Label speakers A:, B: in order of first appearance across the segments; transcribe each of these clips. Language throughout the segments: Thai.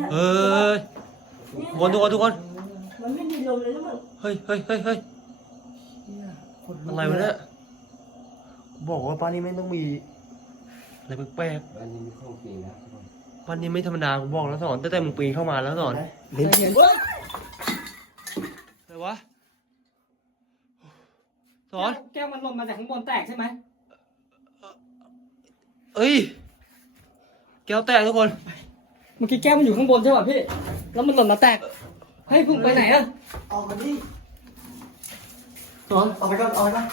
A: เฮ้ยทุกคน
B: มันไม่มีลมเลยนะมัน
A: เฮ้ยอะไรวะเนี่ยบอกว่าบ้านนี้ไม่ต้องมีอะไรแปลก
C: บ้านนี้มีของจริงนะ
A: ๆบ้านนี้ไม่ธรรมดาผมบอกแล้วสอนตั้งแต่มึงปีนเข้ามาแล้วสอน
B: เห็น
A: อะไรวะสอน
D: แก้วมันหล่นมาจากข้างบนแตกใช่ไหม
A: เอ้ยแก้วแตกทุกคน
D: เมื่อกี้แก้วมันอยู่ข้างบนใช่ป่ะพี่แล้วมันหล่นมาแตกให้พึ่งไปไหนอะ
B: ออกมาดิ
D: สอน
B: ออกไปก่อนออกไปก่อน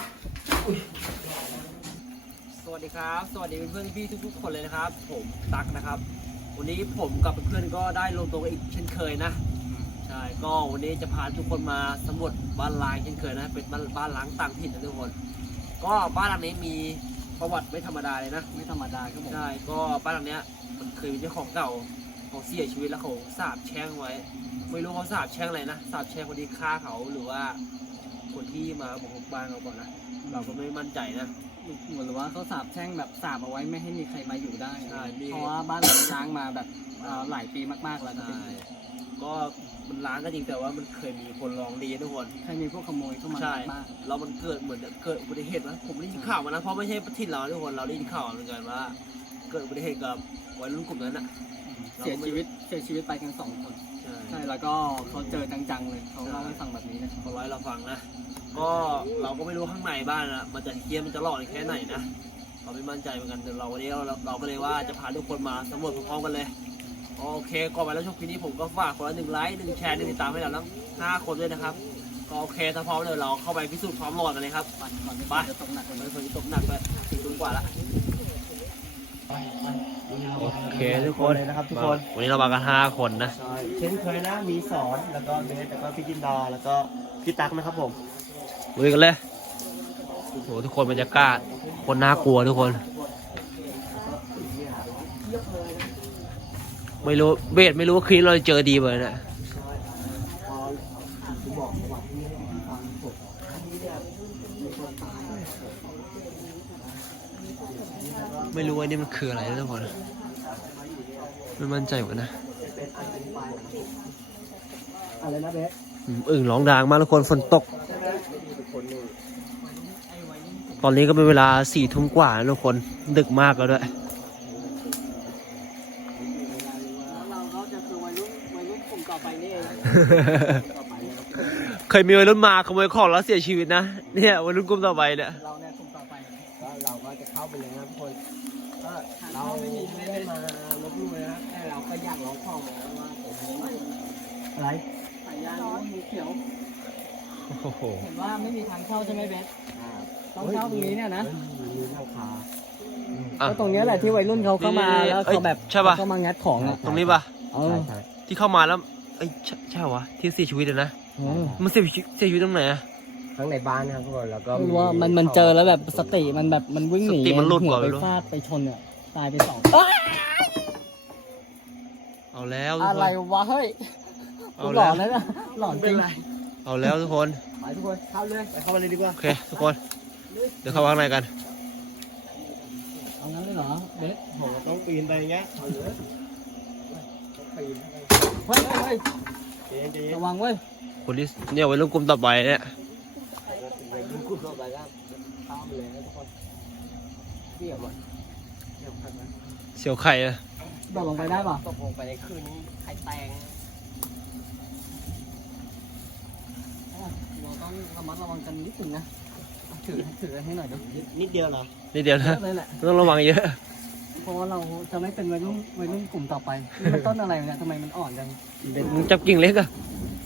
A: สวัสดีครับสวัสดีเพื่อนๆพี่ทุกๆคนเลยนะครับผมตั๊กนะครับวันนี้ผมกับเพื่อนๆก็ได้ลงตัวกันอีกเช่นเคยนะใช่ก็วันนี้จะพาทุกคนมาสำรวจบ้านล้างเช่นเคยนะเป็นบ้านล้างต่างถิ่นนะทุกคนก็บ้านหลังนี้มีประวัติไม่ธรรมดาเลยนะ
D: ไม่ธรรมดาครับผม
A: ใช่ก็บ้านหลังเนี้ยมันเคยมีเจ้าของเก่าเขาเสียชีวิตแล้วเขาสาบแช่งไว้ไม่รู้เขาสาบแช่งอะไรนะสาบแช่งคนที่ฆ่าเขาหรือว่าคนที่มาบุกรุกบ้านเขาก่อนนะเราก็ไม่มั่นใจนะ
D: เหมือนว่าเขาสาบแช่งแบบสาบเอาไว้ไม่ให้มีใครมาอยู่ได้
A: ใช่มี
D: เพราะว่าบ้านหลังล้างมาแบบหลายปีมากๆแล้วนะ
A: ใช่ก็มันล้างก็จริงแต่ว่ามันเคยมีคนร้องเรียนทุกคน
D: ใครมีพวกขโมยเข้ามา
A: ใช่
D: บ้าน
A: แล้วมันเกิดเหมือนเกิดอุบัติเหตุนะผมได้ยินข่าวมานะเพราะไม่ใช่ที่เราทุกคนเราได้ยินข่าวเหมือนกันว่า เกิดอุบัติเหตุกับวัยรุ่นกลุ่มนั้นอ่ะ
D: เสียชีวิตไปกัน2 คน
A: ใช่
D: ใช่แล้วก็เขาเจอจังๆเลยเขาเล่าให้ฟังแบบนี้นะ
A: เขาไว้เราฟังนะก็เราก็ไม่รู้ข้างในบ้านนะมันจะเคี้ยนมันจะหลอกแค่ไหนนะเราไม่มั่นใจเหมือนกันแต่เราวันนี้เราก็เลยว่าจะพาทุกคนมาสำรวจพร้อมๆกันเลยโอเคก่อนไปแล้วช่วงนี้ผมก็ฝากคนละ1 ไลค์1 แชร์1 ติดตามให้เราทั้ง5 คนด้วยนะครับก็โอเคถ้าพร้อมเลยเราเข้าไปพิสูจน์ความหลอนกันเลยครับ
D: ก่อนที่
A: ไป
D: จะตกหนัก
A: มันฝนตกหนักไปถึงทุ่มกว่าละโอเคทุกคน
B: เลยนะครับทุกคน
A: วันนี้เรามากัน5 คนนะ
B: ใช่เช่นเคยนะมีสอนแล้วก็เบสแล้วก็พี่จินดาแล้วก็พี่ตั๊กนะครับผม
A: ลุยกันเลยโอ้โหทุกคนบรรยากาศคนน่ากลัวทุกคน ไม่รู้เบสไม่รู้ว่าคืนเราจะเจอดีเลยนะ
B: พอผมบอกประวัติที่ให้ผมฟังผมอันนี้เนี่ยมีคนตาย
A: ไม่รู้ว่านี่มันคืออะไรนะทุกคนไม่มั่นใจเหมือนกันนะ
B: เป็นอันเป็นไปอะไรนะเบส
A: อึ่งร้องดังมากทุกคนฝนตก
B: ใช่ไหมทุกคนนี่
A: ตอนนี้ก็เป็นเวลา4 ทุ่มกว่าแล้วทุกคนดึกมากแล้วด้วย
D: เราก็จะคือวัยรุ่นกลุ่มต่อไปนี่เอง
A: เคยมีวัยรุ่นมาขโมยของแล้วเสียชีวิตนะเนี่ยวัยรุ่นกลุ่มต่อไปเนี่ย
D: เราเนี่ยกลุ่มต่อไป
B: ก็เราก็จะเข้าไปเลยนะทุกคนก็เราไม่ได้มาลบหลู่นะแต่เราก็อยากร้องขอมาว่าผมอะไร
D: สายยางงูเขียว
A: โอ้โห
D: เห็นว่าไม่มีทางเข้าใช่ไหมเบสต้องเข้าตรงนี้เนี่ยนะ
B: มีหลังคา
A: อ่ะ
D: ก็ตรงนี้แหละที่วัยรุ่นเขาเข้ามาแล้วเขาแบบ
A: ใช่ปะ
D: เขามางัดของอ่ะ
A: ตรงนี้ปะ
D: เออ
B: ใช่
A: ที่เข้ามาแล้วไอ้ยใช่เหรอวะที่เสียชีวิตเลยนะ
D: เออ
A: มันเสียชีวิตตรงไหนอะ
B: ข้างในบ้านนะครับทุกคนแล้วก็
D: ไม่รู้ว่ามันเจอแล้วแบบสติมันแบบมันวิ่งหนี
A: สติมันหลุด
D: หั
A: ก่
D: ว
A: อน
D: ไป
A: ไม่รู้
D: ฟาดไปชนเนี่ยตายไป2
A: เอาแล้วทุก
D: อะ
A: ค
D: ไร
A: น
D: วะเฮ้ย
A: เอา
D: หล
A: แล้ว
D: อนแล้วนะหลอนจริง
A: เอาแล้วทุกคน
B: ไปทุกคนเข้าเลยไปเข้ามาเลยดีกว่า
A: โอเคทุกคนเดี๋ยวเข้าข้างในกัน
D: เอางั้นเลยเหรอเบส
B: ผมต้องปีนไปอย่างเงี้ยเอาเลยต้องปีน
D: เฮ้ยเฮ้ย
B: เจ๊เจ๊
D: ระวังเว้ย
A: คนที่เนี่ยวัยรุ่นกลุ่มต่อไปเนี่ย
B: ไปดูกูเข้าไปแล้วเข้าไปเลยนะทุกคนเกี่ยวมันเกี่ยวกันนะ
A: เสียวไข่อะ
D: โดดลงไปได้ป่ะ
B: ตกลงไปในคืนนี้ใครแตง
D: เราต้องระมัดระวังกันนิดนึงนะถือให้หน่อยดิ
B: นิดเดียวเหรอ
A: นิดเดียว
D: เย
A: นะ
D: อะเลยแหละ
A: ต้องระวังเยอะ
D: เพราะว่าเราจะไม่เป็นวัยรุ่นกลุ่มต่อไปนี่มันต้นอะไรเนี่ยทำไมมันอ่อนจัง
A: มึงจับกิ่งเล็กอะ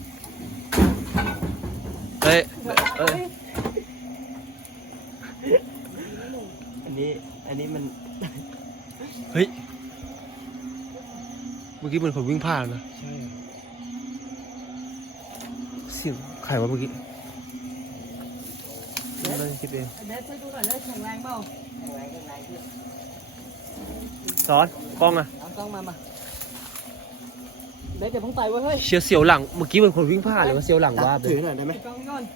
A: เฮ้ยเอ้ย
B: อันนี้มัน
A: เฮ้ยเมื่อกี้เหมือนคนวิ่งผ่านนะ
B: ใช่
A: เสียงใครวะเมื่อกี้ไม่ได้คิดเอง
D: เบสช่วยดูหน่อยได้แข็งแรงเปล่า
A: สอนกล้องอะ
D: เอากล้องมาเบสเดี๋ยวเพิ่งไปเว้ยเฮ้ย
A: เสียวหลังเมื่อกี้เหมือนคนวิ่งผ่านเลยว่าเสียวหลังว่าบเล
B: ถือย หน่อยได้ไหม
D: กล้องก่อน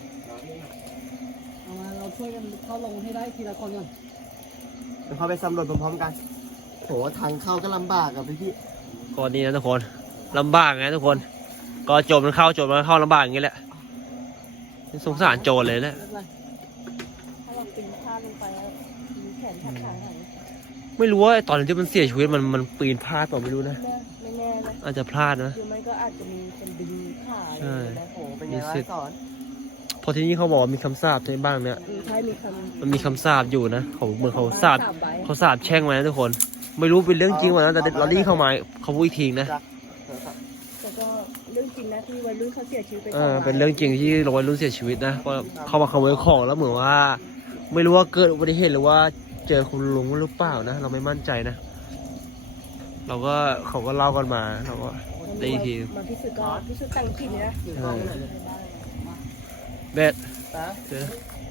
D: เอามาเราช่วยกันเข้าลงให้ได้ทีละคนก่อน
B: เดี๋ยวเข้าไปสำรวจพร้อมๆกันโหทางเข้าก็ลำบากอะพี่
A: ก็นี่นะทุกคนลำบากไงทุกคน ก็โจรมันเข้าลำบากอย่างนี้แหละสงสารโจรเลยแหละ
D: ถ้าเราปีนข้ามลงไปแล้วมีแขนทับขาหาย
A: ไม่รู้ว่าตอนที่มันเสียชีวิตมันปีนพลาดเปล่าไม่รู้นะ
D: ไม่แน่นะ
A: อาจจะพลาดนะ
D: คือมันก็อาจจะมีเป็นดึงขา
A: ใช่
D: โอ้โหเป็น
A: มี
D: ไง
A: สิ
D: วะ
A: ทธิ์
D: สอน
A: เพอที่นี่เขาบอกว่ามีคำสาปในบ้านเนี่ย
D: ใช่มีค
A: มันมีคำสาปอยู่นะเขาเหมือน
D: ำ
A: เขาสาป
D: ใบ
A: เขาสาปแช่งไว้นะทุกคน ไม่รู้เป็นเรื่องจริงวะนะแต่เราได้เข้ามาเขาพูดอีกทีนะ
D: แต่ก็เรื่องจริงนะที่วัยรุ่นเขาเสียชีวิตไป
A: เป็นเรื่องจริงที่โรงวัยรุ่นเสียชีวิตนะก็เข้ามาขโมยของแล้วเหมือนว่า ไม่รู้ว่าเกิดอุบัติเหตุหรือว่าเจอคุณลุงหรือเปล่านะ เราไม่มั่นใจนะ เราก็เขาก็เล่ากันมาเราก็ได้อีกที
D: มาพิสูจน์ก็พิสูจน์ตั้งถิ่นนะ
A: ใช่ เบสเดี๋ยวนะ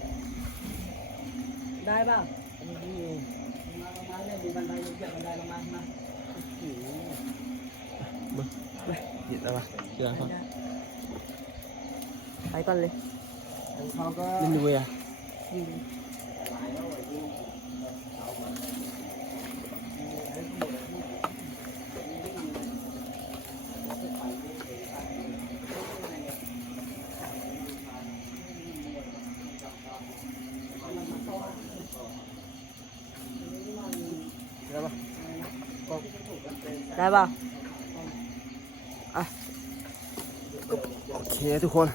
D: ได้เปล่ามาดูบันไดเหยียบบันไดลงมา
A: หยิบอะไรวะเดี๋ยวครับ
D: ไปก่อนเลย
B: เขาก็
A: เล่นอยู่เว้ยอะ
D: ได้เปล่า
A: โอเคทุกคน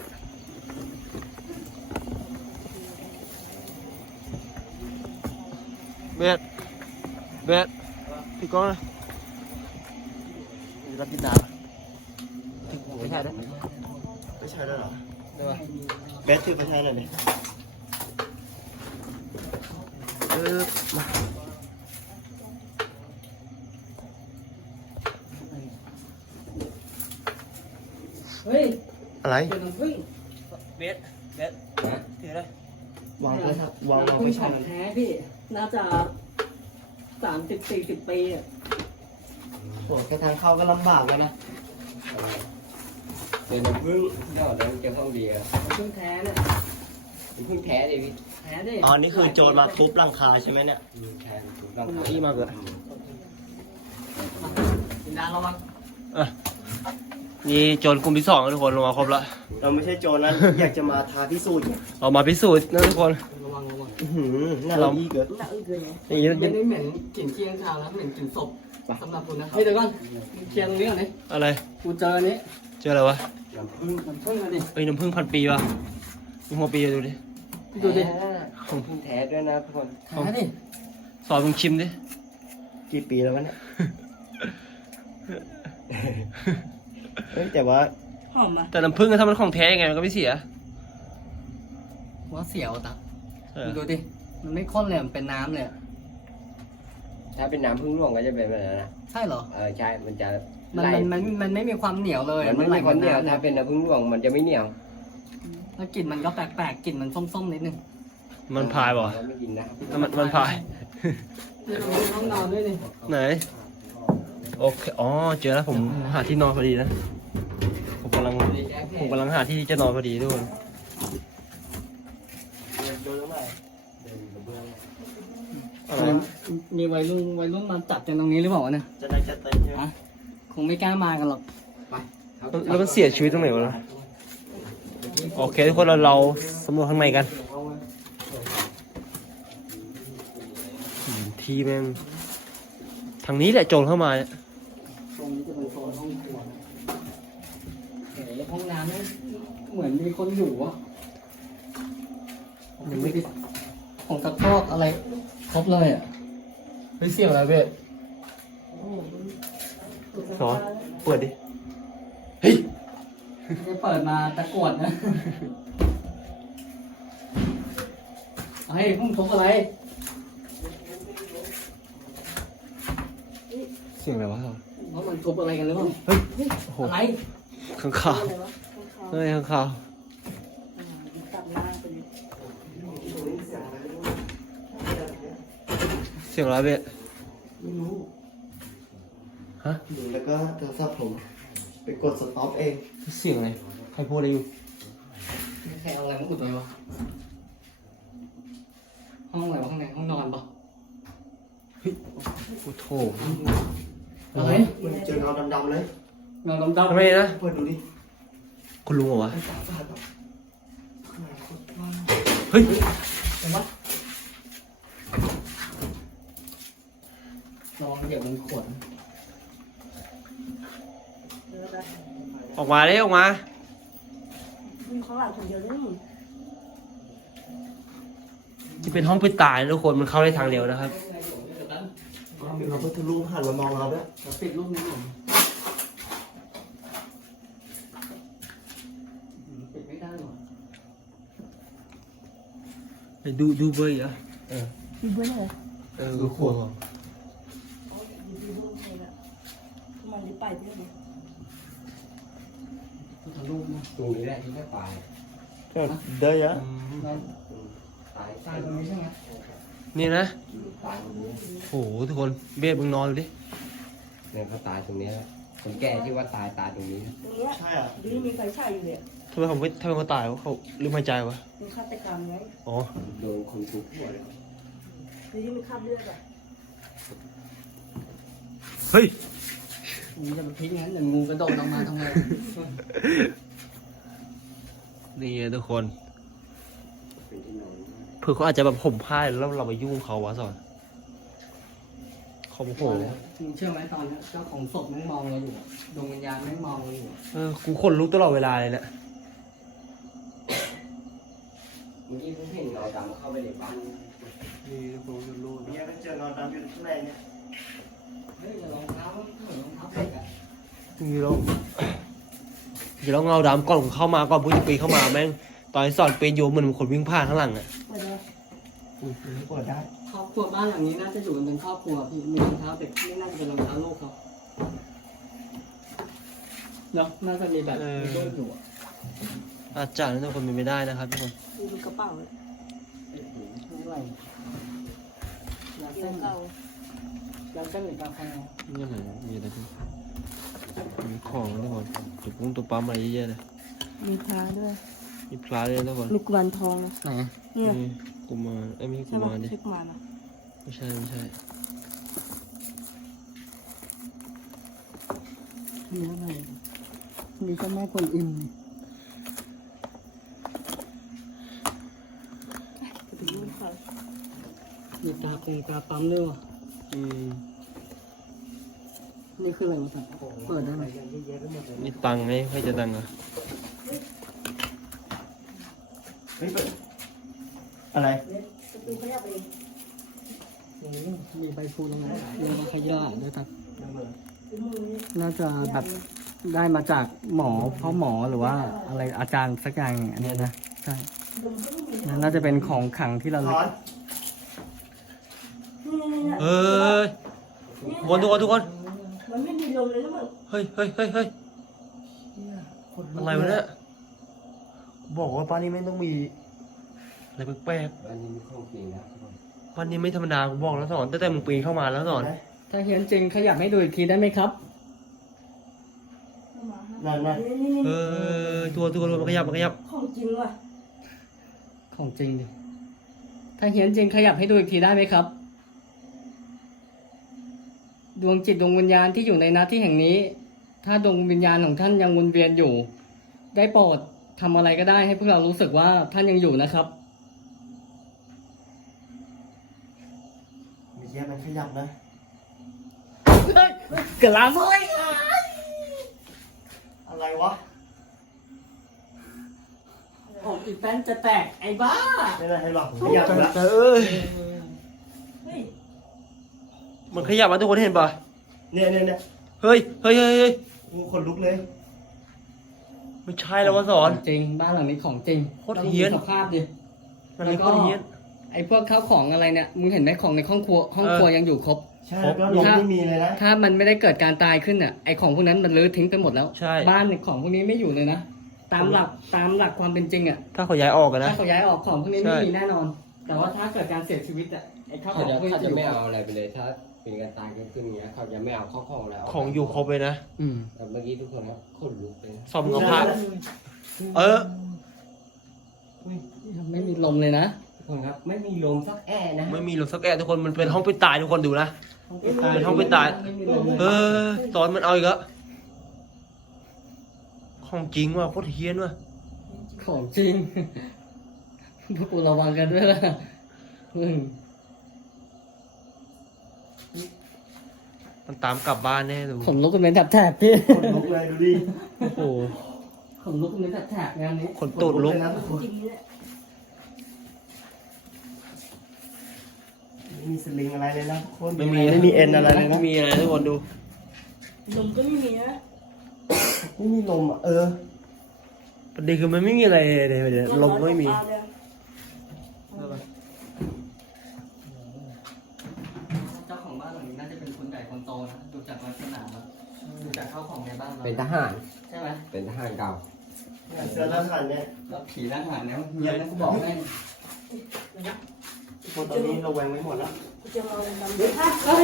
A: เบสพี่ก้องนะรับกินน้ำไม่ใช่ด้วย
B: ไม่ใช่แล้วเหรอ
A: ได้ปะ
B: เบสถือไปใช่เลยดิ
A: มา
D: เฮ้ย
A: อะไร
D: เป็นน้ำผึ้ง
A: เบสถืออะไร
B: วางเลยครับวาง
D: น้ำผึ้
B: ไม่
D: งข
B: ใช่
D: องแท้พี่ น่าจะ30-40 ปีอ่ะ
B: โอ้แค่ทางเข้าก็ลำบากแล้วนะเดี๋ยวน้ำผึ้งเดี๋ยวเราจะเข้าดีอ่ะ
D: น้ำผึ้งแท้เนี่ย
B: น้ำผึ้งแท้ดิพี่
D: แท้ดิ
B: อ๋อนี่คือโจรมาทุบหลังคาใช่ไหมเนี่ยแท้ทุบหลังคา
A: อีมาเกิด
D: กินดาระวัง
A: นี่โจรกลุ่มที่สองแล้วทุกคนลงมาครบแล้ว
B: เราไม่ใช่โจรนะอยากจะมาท้าพิสูจน์
A: เรามาพิสูจน์นะทุกคน
D: ระวัง
B: อื้อหือน่ารักอีกเกิน
D: น่าอึ้งเลยไง
A: อย่างนี้
D: ไม่ได้เหม็นกลิ่นขี้ข้างคาวนะเหม็นกลิ่นศพสำหรับคุณนะเฮ้ยเดี๋ยวก่อนเคลียร์ตรงนี้ก่อนดิ
A: อะไร
D: กูเจออันนี้
A: เจออะไรวะ
B: น้ำผึ้ง
D: น้ำผึ้งอะดิ
A: เอ้ยน้ำผึ้ง1,000 ปีวะน้ำหัวปีดูดิ
D: ดูดิ
B: น้ำผึ้งแท้ด้วยนะทุกคน
D: แท้ดิ
A: สอนมึงชิมดิ
B: กี่ปีแล้ววะเนี่ยเฮ้ยแต่ว่า
D: หอมอ่ะ
A: แต่น้ำผึ้งอะถ้ามันของแท้ยังไงมันก็ไม่เสีย
D: ว่าเสียวตา
A: เออ
D: ดูดิ มันไม่ข้นเลยมันเป็นน้ำเลยอะ
B: ถ้าเป็นน้ำผึ้งร่วงก็จะเป็นแบบนั้นนะ
D: ใช่เหรอ
B: ใช่มันจะ
D: มัน
B: ไหล
D: มันไม่มีความเหนียวเลย
B: มันไม่มีความเหนียว
D: ไหล
B: ถ้า
D: เหมือน
B: เป็นน้ำผึ้งร่วงมันจะไม่เหนียว
D: แล้วกลิ่นมันก็แปลกๆกลิ่นมันส้มๆนิดนึง
A: มันพายเปล่าวะ
B: เราไม่กินนะครับ
A: มันพาย
D: นี่เราห้องนอนด้วยนี่
A: ไหน โอเค อ๋อ เจอแล้วผมหาที่นอนพอดีนะ ผมกำลังหาที่จะนอนพอดีทุกคน
B: ดูแล้วไหม
A: อะไรวะ
D: มีวัยรุ่นมาจัดกันตรงนี้หรือเปล่าวะเนี่ย
B: จะได้จะเต็มใช่ไหม
D: คงไม่กล้ามากันหรอก
A: แล้วมันเสียชีวิตตรงไหนวะโอเคทุกคนเราสำรวจข้างในกันที่แม่งทางนี้แหละโจรเข้ามาเนี่ย
D: ตรงนี้จะเป็นโซนห้องครัวนะเอ๋ห้องน้ำนี่เหมือนมีคนอยู่วะ
A: ยังไม่
D: ของตะกร้อกอะไรครบเลยอ่ะ
A: เฮ้ยเสียงอะไรเบ้สอนเปิดดิ เฮ้ย
D: จะเปิดมาตะกรวดนะเฮ้ยพุ่งทุบอะไร
A: เสียงอะไรวะ
D: เพราะมันทุบอะไรกันหรือเปล่า
A: เฮ้ย โอ้โห
D: อะไร
A: ข้างคาวเฮ้ยข้างคาวเสียงอะไรเบ้
B: ไม่รู้
A: ฮะ
B: ดูแล้วก็โทรศัพท์ผมไปกดสต็อปเอง
A: เสียงอะไร ใครพูดอะไรอยู่
D: ใครเอาอะไรมาอุดไว้วะห้องอะไรวะข้างในห้องนอนปะ
A: เฮ้ยโอ้โถ
D: อะไร
B: มันเจอเงาดำๆเลย
D: เงาดำ
A: ทำไมนะ
B: เปิดดูดิ
A: คุณลุงเหรอวะ
B: ไอ้ตาบาดแบบข้างในโคตรกว้าง
A: เฮ้ย
D: แต่ว่าลองเหยียบมันขวด
A: ออกมาเลยออกมา
C: มีข้างหลังคนเดียวนี่
A: ที่เป็นห้องปิดตายนะทุกคนมันเข้าได้ทางเดียวนะครับ
B: เราก็ทะลุผ่านมามองเราด้วย
D: เราปิดรูปนี้หน่อยปิดไม่ได้หรอ
A: ดูเบอร์เหรอ
C: มีเพื่อนเหรอ
A: ดูขวด
C: มันได้ไปด้วยไหม
D: ทะลุนะ
E: ตรงนี้แหละที่จะตาย
B: เด้ยะ
D: นั่น
E: ตาย
D: ตายตรงนี้ใช่ไหม
A: นี่นะ
E: ตายตรงนี้
A: โอ้โหทุกคนเบียดมึงนอนดูดิ
E: เนี่ยเขาตายตรงนี้แหละคนแก่ที่ว่าตายตรงนี้นะ
C: ตรงเนี้ย
B: ใช่อ่ะ
C: ดีมีไฟฉายอยู่เนี่ย
A: ทำไมเขาตายวะเขาลืมหายใจวะ
C: มีฆาตกรรมไง
A: อ๋อ
E: โดนคนทุบหัวเลย
C: ดีมีคราบเลือดอ่ะ
A: เฮ้ย
D: มึงจะมาทิ้งงั้นเดี๋ยวงูกระโดดออกมาทำไง
A: นี่ทุกคน
E: เป็นที่นอน
A: เผื่อเขาอาจจะแบบห่มผ้าแล้วเราไปยุ่งเขาวะสอนเขาโมโห
D: มึงเชื่อไหมตอนนี้เจ้าของศพแม่งมองเราอยู่อะดวงวิญญาณแม่งมองเราอยู่อะ
A: กูขนลุกตลอดเวลาเลยเนี่ย
E: เมื่อกี้ผมเห็นเงาดำเข้าไปในบ้าน
A: นี่ทุกคนรู้
B: เนี่ยก็เจอเงาดำอยู่ข้างในเนี่ย
D: เฮ้ยรองเท้าเหมือนรองเท้าเด็กอะ
A: นี่เราเดี๋ยวเราเงาดำก่อนผมเข้ามาก่อนผู้จะปีนเข้ามาแม่งตอนที่สอนปีนอยู่เหมือนคนวิ่งผ่านข้างหลังอ่ะ
C: เปิดเลย
B: อุ้ยมันเปิดได้
D: ครอบครัวบ้านหลังนี้น่าจะอยู่กันเป็นครอบครัวพี่มีรองเท้าเด็กไม่น่าจะเป็นรองเท้าลูกเขาเนาะน่าจะมีแบบมีลูกอยู่อะ
A: อาจารย์ทุกคนเป็นไม่ได้นะครับทุกคน
C: ดูกระเป๋าเลย
D: ไม่ไหวยา
C: เดี๋
D: เส้
C: ยวน เก่าย
D: าเส้นหรือกาแฟ
A: นี่อะไรมีอะไรที่มีของทุกคนตัวปุ้งตัวปั๊มอะไรเยอะๆเลย
C: มีพระด้วย
A: มีพลาเลยทุกคน
C: มีกุมารทองนะ
D: ไหน
C: เนี่ย
A: นี่กุมารไม่ใช่กุ
C: ใช่ไหม
A: มารดิ
C: ใช่กุมารนะ
A: ไม่ใช่ไม่ใช่
D: มีอะไรมีเจ้าแม่กวนอิม
C: จะไปยุ่งเขา
D: มีตาเป็นตาปั๊มด้วยวะ
A: อืม
D: นี่คืออะไรวะสัตว์เปิดได้ไหม
B: เยอะแยะไปหมดเลย
A: มีตังค์ไหมใครจะตังค์อ่ะ
B: เฮ้ยเปิดอะไร
C: ประตูขยับเอง
D: โอ้มีใบพลูตรงนั้นมีใบขยะด้วยครับ
C: เป็นมือนี่
D: น่าจะแบบได้มาจากหมอพ่อหมอหรือว่าอะไรอาจารย์สักอย่างอันเนี้ยนะใช่
C: ลมก็ไม่มี
D: น่าจะเป็นของขลังที่เรา
B: ร้อน
C: นี่
A: เฮ้ยทุกคน
C: มันไม่มีลมเลยนะมึง
A: เฮ้ยอะไรวะเนี่ยบอกว่าป้านนี้ไม่ต้องมีอะไรแปลก
E: บ้านนี้มีของจริงนะ
A: ๆป้านนี้ไม่ธรรมดากูบอกแล้วสอนตั้งแต่มึงปีนเข้ามาแล้วสอน
D: ถ้าเฮียนจริงขยับให้ดูอีกทีได้ไหมครับ
B: นั่นนั่น
C: นี่
A: ตัวมันขยับ
C: ของจริงว่ะ
D: ของจริงดิถ้าเฮียนจริงขยับให้ดูอีกทีได้ไหมครับ ดวงจิตดวงวิญญาณที่อยู่ในณที่แห่งนี้ ถ้าดวงวิญญาณของท่านยังวนเวียนอยู่ ได้โปรดทำอะไรก็ได้ให้พวกเรารู้สึกว่าท่านยังอยู่นะครับ
B: มีแยะมันขยับนะ
D: กระลาเฮ้ย
B: อะไรวะ
D: ผมอีแป้นจะแตกไอ้บ้า
B: ไม่ได้ให้หรอกขยับไปละ
A: เอ้ย
C: เฮ้ย
A: มันขยับมาทุกคนเห็นป่ะ
B: เนี่ย
A: เฮ้ย
B: กูขนลุกเลย
A: ไม่ใช่แล้ววะสอน
D: จริงบ้านหลังนี้ของจริง
A: โคตรเฮี้ยน
D: ต้องดูสภาพดิ
A: มันมีคนเฮี้ยน
D: ไอ้พวกข้าวของอะไรเนี่ยมึงเห็นไหมของในห้องครัวยังอยู่ครบ
B: ใช่แล้วก็ลมไม่มีเลยนะ
D: ถ้ามันไม่ได้เกิดการตายขึ้นอ่ะไอ้ของพวกนั้นมันรื้อทิ้งไปหมดแล้ว
A: ใช่
D: บ้านของพวกนี้ไม่อยู่เลยนะตามหลักความเป็นจริงอ่ะ
A: ถ้าเขาย้ายออกกันนะ
D: ถ้าเขาย้ายออกของพวกนี้
A: ใช่
D: ไม่มีแน่นอน แต่ว่าถ้าเกิดการเสียชีวิตอ่ะไอ้ข้าวของพวกนี้
E: เขา
D: จะ
E: จะ
D: อยู่
E: ไม่เอาอะไรไปเลยถ้าเป็นการตายก็คืออย่างเงี้ยเขาจะไม่เอาข้าวของแล้ว
A: ของอยู่ครบเลยนะ
D: อืม
E: แต่เมื่อกี้ทุกคนครับขนลุกเลย
A: ซ่อมเงาผ้าเออ
D: ไม่มีลมเลยนะ
E: ทุกคนครับไม่มีลมสักแอะนะ
A: ไม่มีหรอกสักแอะทุกคนมันเป็นห้องปิดตายทุกคนดูนะเป็นห้องปิดตาย ตอนมันเอาอีกแล้วของจริงว่ะโคตรเฮี้ยนว่ะ
D: ของจริง พวกกูระวังกันด้วยล่ะ
A: มันตามกลับบ้านแน่ดู
D: ผมลุกกันเป็นแถบๆพี่
B: คนลุกเลยดูดิ
A: โอ้โห
D: ผมลุกกันเป็นแถบๆงานนี้
A: คนตูดลุก
B: นะทุกคน
C: จริงเนี่ย
B: ไม่มีสลิงอะไรเลยนะทุกคน
A: ไม่มี
B: ไม่มีเอ็นอะไรเลยนะ
A: ไม่มีอะไรทุกคนดู
C: ลมก็ไม่มีนะ
B: ไม่มีลมอ่ะ
A: ประเด็นคือมันไม่มีอะไรเลยเดี๋ยวลมก็ไม่มี
D: เจ้าของบ้านหลังนี้น่าจะเป็นคนใหญ่คนโตนะดูจากลักษณะแล้วดูจากข้าวของในบ้านเรา
E: เป็นทหาร
D: ใช่ไหม
E: เป็นทหารเก่า
B: เสื้อทหารเนี่ย
D: แล้วผีทหารเนี่ยเฮียนะกูบอกให้
B: ทุกคนตอนนี้เราแวงไว้หมดแล้ว
C: กูจะเอาดำด้วย
D: เฮ้ย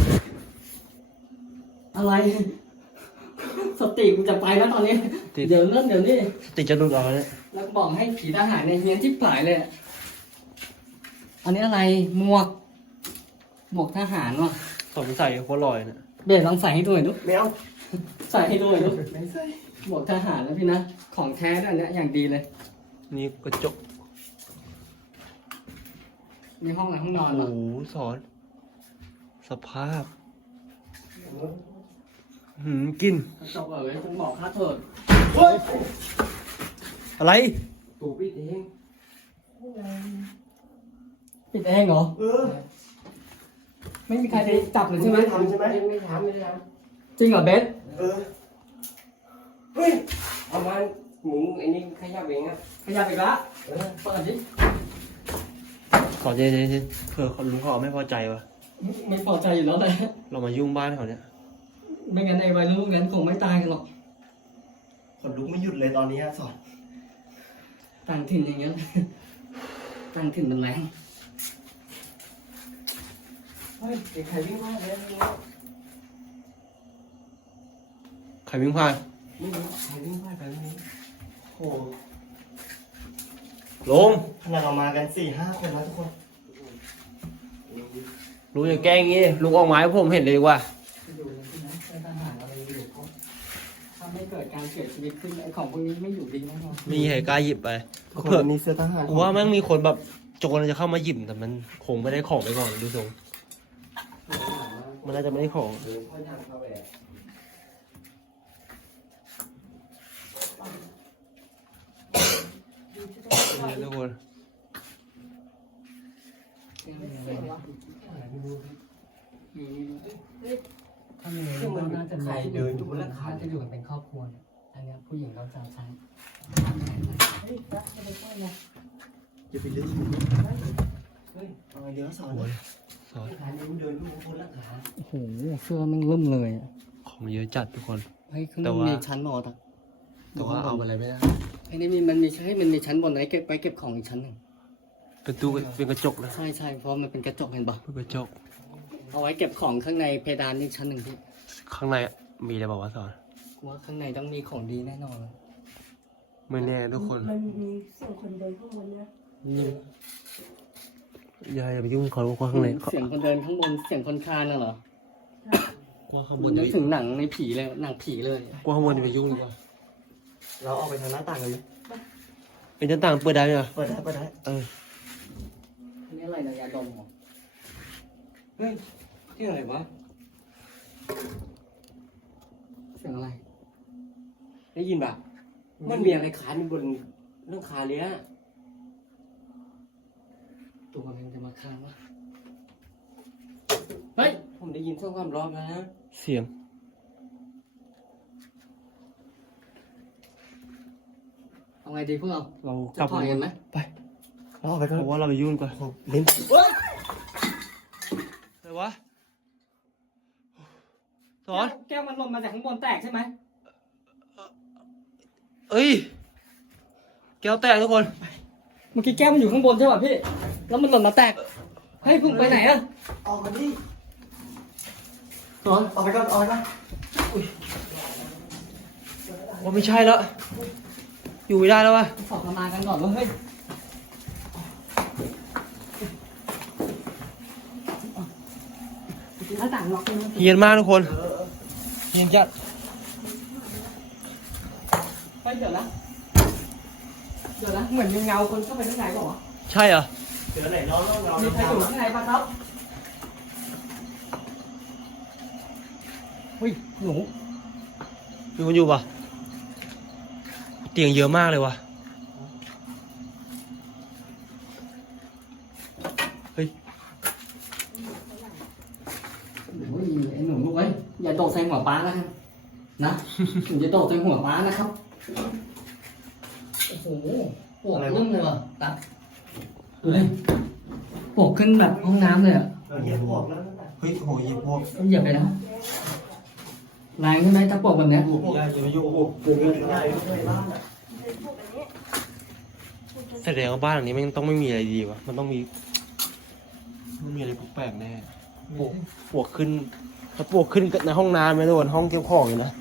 D: อะไร สติกูจะไปแล้วตอนนี้
A: ติด
D: เดี๋ยวนั่นเดี๋ยวนี่
A: ติดจะดูดออกแล้วเนี่ย
D: แล้วบอกให้ผีทหารเนี่ยเฮียนที่ปลายเลยอะอันนี้อะไรหมวกทหารว่ะ
A: สงสัยโคตรลอยเนี่ย
D: เบสลองใส่ให้ดูหน่อยดู
B: ไม่เอา
D: ใส่ให้ดูหน่อยดู
B: ไม่ใส่
D: หมวกทหารแล้วพี่นะของแท้ด้วยอันเนี้ยอย่างดีเลย
A: นี่กระจก
D: มีห้องอะไรห้องนอน
A: โอ้
D: เหรอ
A: โหสอน สภาพกิน
D: กระจกเอ๋ยคุณบอกค่าเถิด
A: อะไร
E: ตูปิดเอง
D: ปิดเองเหรอ ไม่มีใครไปจับเลยใช่ไหม
B: ทำใช่ไหม
E: ไม่ทำไม่ได้ท
D: จริงเหรอเบส
B: เฮ้ย
E: ำเอามาหมุนไอ้นี่ขยับเองอ่ะ
D: ขยับอีกละเปิดดิ
A: ขอเจนเผื่อลุงเขาไม่พอใจวะ
D: ไม่พอใจอยู่แล้วเลย
A: เรามายุ่งบ้านเขาเนี่ย
D: ไม่งั้นไอ้วัยรุ่นพวกนั้นคงไม่ตายกันหรอก
B: คนลุกไม่หยุดเลยตอนนี้สอน
D: ต่างถิ่นอย่างเงี้ยต่างถิ่นมันแรง
B: เฮ้ยเด็กใครวิ่งมาเลย
A: ใครวิ่งผ่าน
B: ไม่รู้ใครวิ่งมาไปไม่รู้โอ้
A: ลง
B: ขนาดเรามากัน4-5 คนแล้วทุกคน
A: ลุงอย่าแกล้งงี้ลุงออกไม้ผมเห็นเลยดีกว่า
D: อยู่ในที่นั้นเป็นทหารอะไรอยู่เขาถ้าไม่เกิดการเสียชีวิตขึ้นไอ้ของพวกนี้ไม่อยู่ดีแน่นอน
A: มีใครกล้าหยิบไป
B: ทุกค
A: เผื่อน
B: มีเสื้อทหาร
A: กูว่าแม่งมีคนแบบโจรจะเข้ามาหยิบแต่มันคงไม่ได้ของไปก่อนดูทรงมันน่าจะไม่ได้ของ
E: หรือพ่อทางเข้าไปอะ
A: เนี่ยทุกคน
D: ถ้ามีมันน่าจะใครเดินอยู่บนหลังคาจะอยู่กันเป็นครอบครัวเนี่ยอันเนี้ยผู้หญิงเขาจะใช้
C: เฮ้ยรักจะไปช่วยนะ
B: อย่าไปดื้อเฮ้ยเอาไงเดี๋ยวสอน
A: สอน
B: ใครไม่รู้เดินลูกบนหลังคา
D: โอ้โหเสื้อมันเริ่มเลยอ่ะ
A: ของเยอะจัดทุกคน
D: เฮ้ยข้าง
A: แต่
D: บน
A: ว่ามี
D: มีชั้นหมดอ่ะ
A: แต่ว่าเอาอะไรไม่ได้
D: ไอ้นี่มันมีให้มันมีชั้นบนไหนเก็บไปเก็บของอีกชั้นหนึ่ง
A: เป็นตู้เป็นกระจกนะ
D: ใช่ใช่เพราะมันเป็นกระจกเห็นปะ
A: เป็นกระจก
D: เอาไว้เก็บของข้างในเพดานนี่ชั้นหนึ่งพี่
A: ข้างในมีอะไรบอกว่าสอน
D: กูว่าข้างในต้องมีของดีแน่นอนเลย
A: ไม่แน่ทุกคน
C: มันมีเสียงคนเดินข้างบนนะ
A: อย่าไปยุ่งเขาว่าข้างใน
D: เสียงคนเดินข้างบนเสียงคนคลานน่ะเหรอ
A: กว่าข้างบ
D: มัน นนึกถึงหนังในผีเลยหนังผีเลย
A: กว่าข้างบนจะไปยุ่งดีกว่า
B: เราออกไปทางหน้าต่างกันไหม
A: เป็นหน้าต่างเปิดได้ไหม
B: เปิดได้เปิดได้
A: เออ
D: อันนี้อะไรนะยาดมเหรอ
E: เฮ้ยที่อะไรวะ
D: เสียงอะไร
E: ได้ยินป่ะมันมีอะไรคานอยู่บนเรื่องคาเลี้ย
D: ตัวมันจะมาคานวะเฮ้ย
E: ผมได้ยิน2-3 รอบแล้วนะ
A: เสียง
D: เอาไงดีพวกเรา
A: เราก
D: จะ
A: ลับ
D: ถอยกันไหม
A: ไป
B: เราออกไปก่อน
A: เพราะว่าเราไปยุ่งกว่า
B: เล่น
A: อะไรวะสอน
D: แก้วมันหล่นมาจากข้างบนแตกใช่ไหม
A: เอ้ยแก้วแตกทุกคน
D: เมื่อกี้แก้วมันอยู่ข้างบนใช่ป่ะพี่ แล้วมันหล่นมาแตกเฮ้ยพึ่งไปไหนอะ
B: ออกมาดิ
D: สอน
B: ออกไปก่อนออกไปก่อน
A: ว่าไม่ใช่แล้ว อยู่ไม่ได้แล้ววะ
D: ขอขมากันก่อนว่าเฮ้ย
C: หน้าต่างล็อกเลย
A: เฮียนมากทุกคนเฮียนจัด
D: เฮ้ยเดี๋ยวนะเหมือนมีเงาคนเข้าไปข้างในเปล่าวะ
A: ใช่เหรอ
E: เสือไหนนอนเรา
D: มีใครอยู่ข้างในปะครับเฮ้ยหนู
A: มีคนอยู่ปะเตียงเยอะมากเลยวะเฮ้ย
D: โอ้ยไอ้หนูลูกเอ้ยอย่าโดดใส่หัวป้านะครับนะอย่าโดดใส่หัวป้านะครับโอ้โหปวกนุ่มเลยว่ะตัดดูเลยปวกขึ้นแบบห้องน้ำเลยอ่ะ
E: เหยียบพวกแล้ว
A: เฮ้ยโหยิบพวก
D: ต้องเหยียบไปนะแรงใช่ไหมถ้าปวกแบบเนี้ย
E: อย่าไปยุ่งโอ้โหเกินไม่ได้ไม่ได้
A: แสดงว่าบ้านหลังนี้มันต้องไม่มีอะไรดีวะมันต้องมีอะไรแปลกๆแน่ปวกขึ้นถ้าปวกขึ้นในห้องน้ำไม่โดนห้องเก็บของอยู่นะ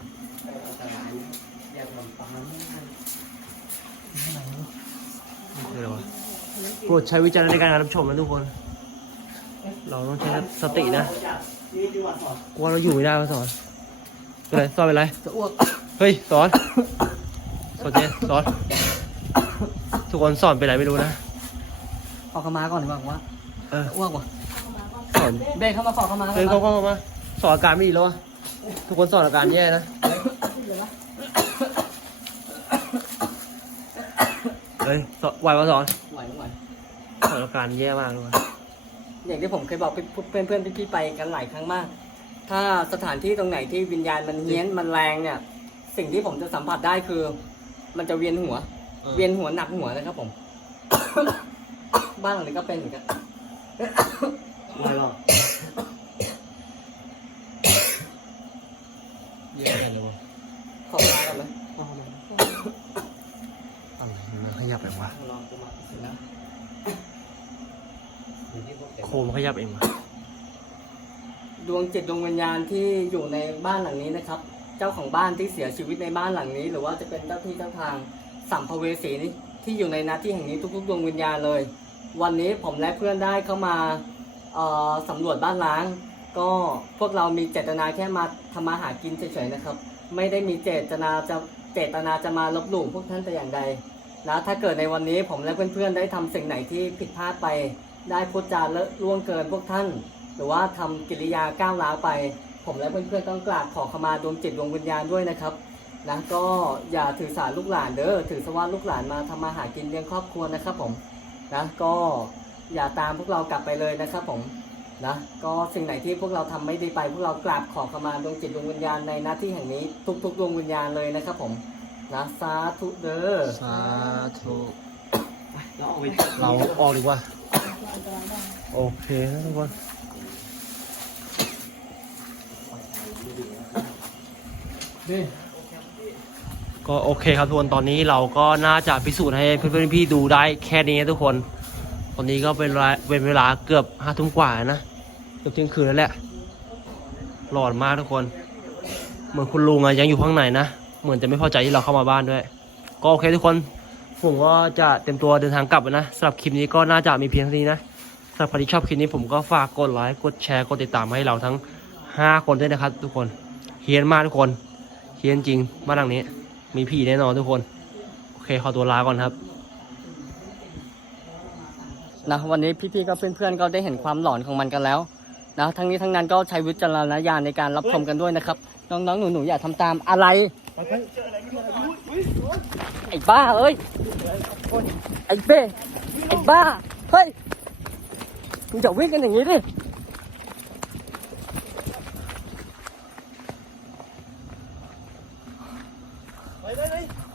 A: เดี๋ยววะโปรดใช้วิจารณญาณในการรับชมนะทุกคน เราต้องใช้สตินะกลัวเราอยู่ไม่ได้วะสอนเป็นไรสอนเป็นไร
D: จะอ้วก
A: เฮ้ยสอนเจสอนทุกคนสอนเป็นไรไม่รู้นะ
D: ขอเข้ามาก่อนดีกว่าว่า
A: เออ
D: จะอ้วกว่ะ
A: สอน
D: เบนเข้ามาขอเข้ามา
A: เฮ้ยเข้ามาสอนอาการไม่ดีแล้ววะทุกคนสอนอาการแย่นะเฮ้ยไหวปะสอน
D: ไหว
A: สอนอาการแย่มากเลยวะ
D: อย่างที่ผมเคยบอกเพื่อนพี่ๆไปกันหลายครั้งมาก ถ้าสถานที่ตรงไหนที่วิญญาณมันเฮี้ยนมันแรงเนี่ย สิ่งที่ผมจะสัมผัสได้คือ มันจะเวียนหัว เวียนหัวหนักหัวนะครับผม บ้านหลังนี้ก็เป็นเหมือนกัน
A: ไม่หรอกแย่เลยวะ
D: ขอมากันไหม
A: อะไรมันขยับเองวะ
D: ลองกูมาเสร็จแล้ว
A: โคมนขยับเองวะ
D: ดวงจิตดวงวิญญาณที่อยู่ในบ้านหลังนี้นะครับ เจ้าของบ้านที่เสียชีวิตในบ้านหลังนี้ หรือว่าจะเป็นเจ้าที่เจ้าทางสัมภเวสีนี่ที่อยู่ในณที่แห่งนี้ทุกๆดวงวิญญาณเลย วันนี้ผมและเพื่อนได้เข้ามาสำรวจบ้านล้าง ก็พวกเรามีเจตนาแค่มาทำมาหากินเฉยๆนะครับ ไม่ได้มีเจตนาจะมาลบหลู่พวกท่านแต่อย่างใดนะถ้าเกิดในวันนี้ผมและเพื่อนๆได้ทำสิ่งไหนที่ผิดพลาดไป ได้พูดจาล่วงเกินพวกท่าน หรือว่าทำกิริยาก้าวร้าวไป ผมและเพื่อนๆต้องกราบขอขมาดวงจิตดวงวิญญาณด้วยนะครับนะก็อย่าถือสาลูกหลานเด้อถือสว่าลูกหลานมาทำมาหากินเลี้ยงครอบครัวนะครับผมนะก็อย่าตามพวกเรากลับไปเลยนะครับผมนะก็สิ่งไหนที่พวกเราทำไม่ดีไป พวกเรากราบขอขมาดวงจิตดวงวิญญาณในหน้าที่แห่งนี้ทุกๆดวงวิญญาณเลยนะครับผมนะสาธุเด้อ
A: สาธุ
E: เราเอาไป
A: เราออกดีกว่าโอเคนะทุกคน
D: นี่
A: ก็โอเคครับทุกคนตอนนี้เราก็น่าจะพิสูจน์ให้เพื่อนๆพี่ดูได้แค่นี้นะทุกคนตอนนี้ก็เป็นเวลาเกือบ5 ทุ่มกว่านะเกือบเที่ยงคืนแล้วแหละหลอนมากทุกคนเหมือนคุณลุงยังอยู่ข้างในนะเหมือนจะไม่พอใจที่เราเข้ามาบ้านด้วยก็โอเคทุกคนผมก็จะเตรียมตัวเดินทางกลับนะสำหรับคลิปนี้ก็น่าจะมีเพียงเท่านี้นะสำหรับใครที่ชอบคลิปนี้ผมก็ฝากกดไลค์กดแชร์กดติดตามให้เราทั้ง5 คนด้วยนะครับทุกคนเฮี้ยนมากทุกคนเฮี้ยนจริงบ้านหลังนี้มีผีแน่นอนทุกคนโอเคขอตัวลาก่อนครับ
D: นะวันนี้พี่ๆก็เพื่อนๆก็ได้เห็นความหลอนของมันกันแล้วนะทั้งนี้ทั้งนั้นก็ใช้วิจารณญาณในการรับชมกันด้วยนะครับน้องๆหนูๆอย่าทำตามอะไรไอ้บ้าเอ้ยไอ้เบ้ไอ้บ้าเฮ้ยมึงจะวิ่งกันอย่างนี้ดิ
A: ไป